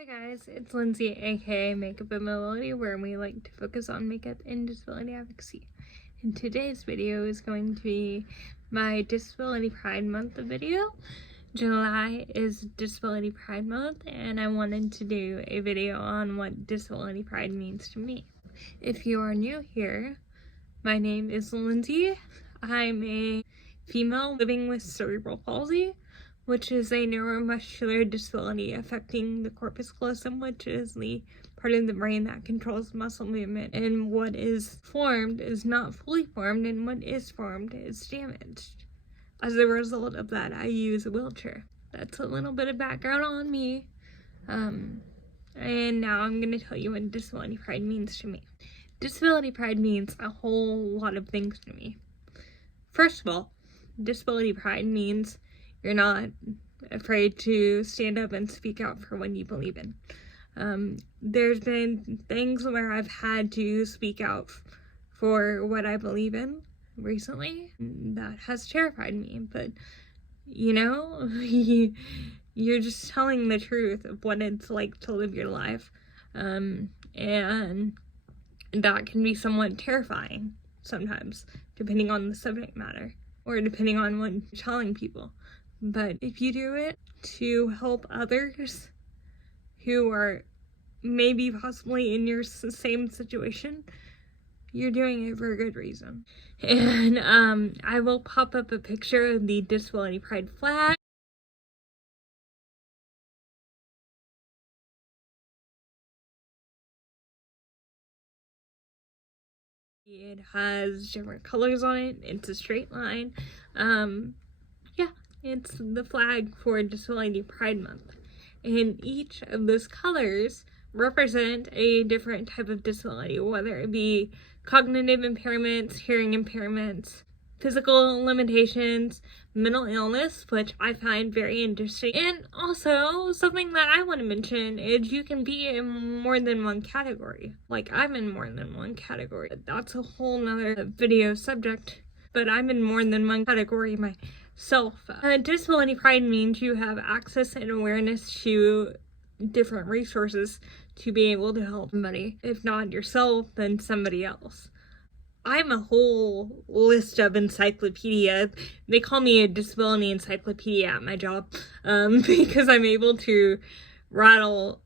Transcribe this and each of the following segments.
Hi guys, it's Lindsay aka Makeup and Melody, where we like to focus on makeup and disability advocacy. And today's video is going to be my Disability Pride Month video. July is Disability Pride Month, and I wanted to do a video on what Disability Pride means to me. If you are new here, my name is Lindsay. I'm a female living with cerebral palsy, which is a neuromuscular disability affecting the corpus callosum, which is the part of the brain that controls muscle movement. And what is formed is not fully formed, and what is formed is damaged. As a result of that, I use a wheelchair. That's a little bit of background on me. And now I'm going to tell you what Disability Pride means to me. Disability Pride means a whole lot of things to me. First of all, Disability Pride means you're not afraid to stand up and speak out for what you believe in. There's been things where I've had to speak out for what I believe in recently. That has terrified me, but you know, you're just telling the truth of what it's like to live your life. And that can be somewhat terrifying sometimes, depending on the subject matter or depending on what you're telling people. But if you do it to help others who are maybe possibly in your same situation, you're doing it for a good reason. And I will pop up a picture of the Disability Pride flag. It has different colors on it. It's a straight line. Yeah, it's the flag for Disability Pride Month. And each of those colors represent a different type of disability, whether it be cognitive impairments, hearing impairments, physical limitations, mental illness, which I find very interesting. And also, something that I want to mention is you can be in more than one category. Like, I'm in more than one category. That's a whole nother video subject, but I'm in more than one category myself. Disability Pride means you have access and awareness to different resources to be able to help somebody. If not yourself, then somebody else. I'm a whole list of encyclopedia. They call me a disability encyclopedia at my job because I'm able to rattle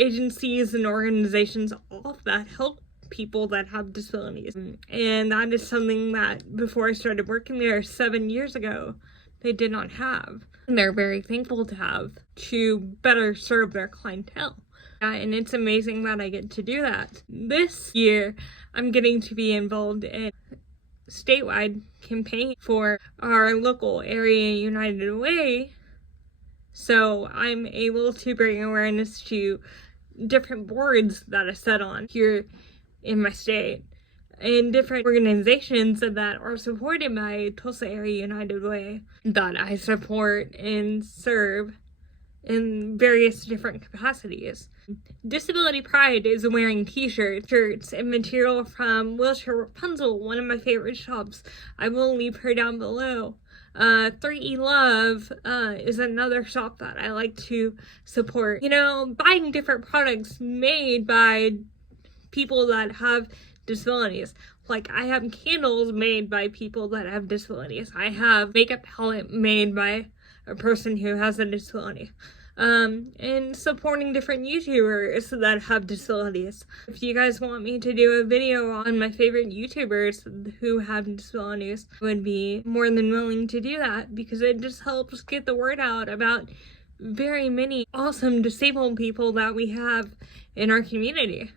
agencies and organizations off that help people that have disabilities. And that is something that before I started working there 7 years ago, they did not have. And they're very thankful to have to better serve their clientele. And it's amazing that I get to do that. This year, I'm getting to be involved in a statewide campaign for our local area United Way. So I'm able to bring awareness to different boards that I sit on here in my state and different organizations that are supported by Tulsa Area United Way that I support and serve in various different capacities. Disability Pride is wearing t-shirts, shirts, and material from Wheelchair Rapunzel, one of my favorite shops. I will leave her down below. 3E Love is another shop that I like to support. You know, buying different products made by people that have disabilities. Like, I have candles made by people that have disabilities. I have makeup palette made by a person who has a disability. And supporting different YouTubers that have disabilities. If you guys want me to do a video on my favorite YouTubers who have disabilities, I would be more than willing to do that because it just helps get the word out about very many awesome disabled people that we have in our community.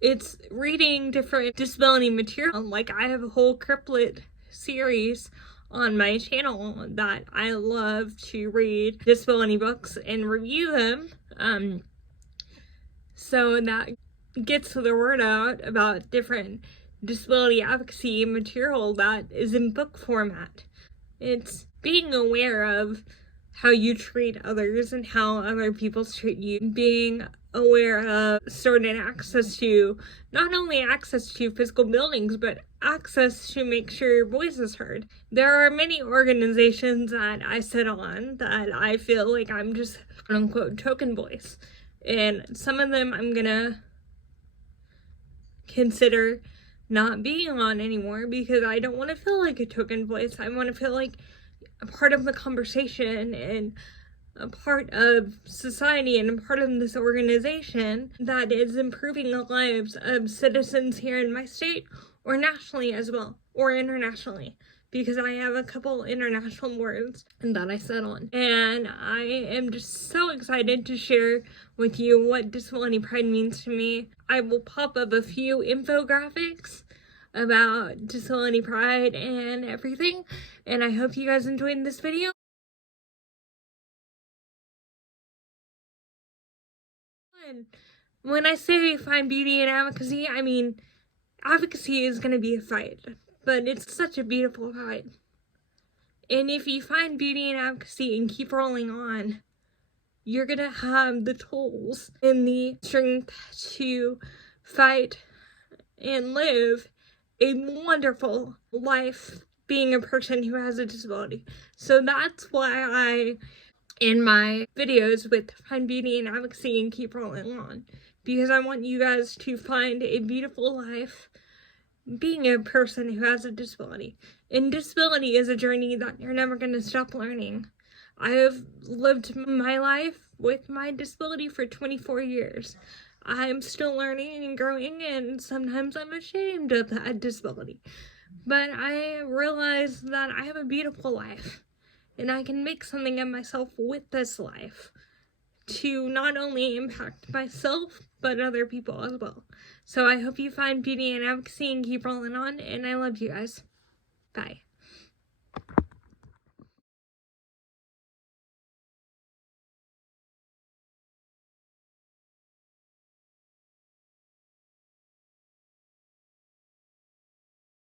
It's reading different disability material. Like, I have a whole Criplet series on my channel that I love to read disability books and review them. So that gets the word out about different disability advocacy material that is in book format. It's being aware of how you treat others and how other people treat you, being aware of certain access to, not only access to physical buildings, but access to make sure your voice is heard. There are many organizations that I sit on that I feel like I'm just quote unquote token voice. And some of them I'm gonna consider not being on anymore because I don't want to feel like a token voice. I want to feel like a part of the conversation and a part of society and a part of this organization that is improving the lives of citizens here in my state or nationally as well, or internationally, because I have a couple international words that I set on. And I am just so excited to share with you what Disability Pride means to me. I will pop up a few infographics about Disability Pride and everything, and I hope you guys enjoyed this video. When I say find beauty in advocacy, I mean advocacy is going to be a fight, but it's such a beautiful fight. And if you find beauty in advocacy and keep rolling on, you're going to have the tools and the strength to fight and live a wonderful life being a person who has a disability. So that's why I, in my videos with Find Beauty in Advocacy and Keep Rolling On, because I want you guys to find a beautiful life being a person who has a disability. And disability is a journey that you're never going to stop learning. I have lived my life with my disability for 24 years. I'm still learning and growing, and sometimes I'm ashamed of that disability. But I realize that I have a beautiful life, and I can make something of myself with this life to not only impact myself, but other people as well. So I hope you find beauty in advocacy and keep rolling on, and I love you guys. Bye.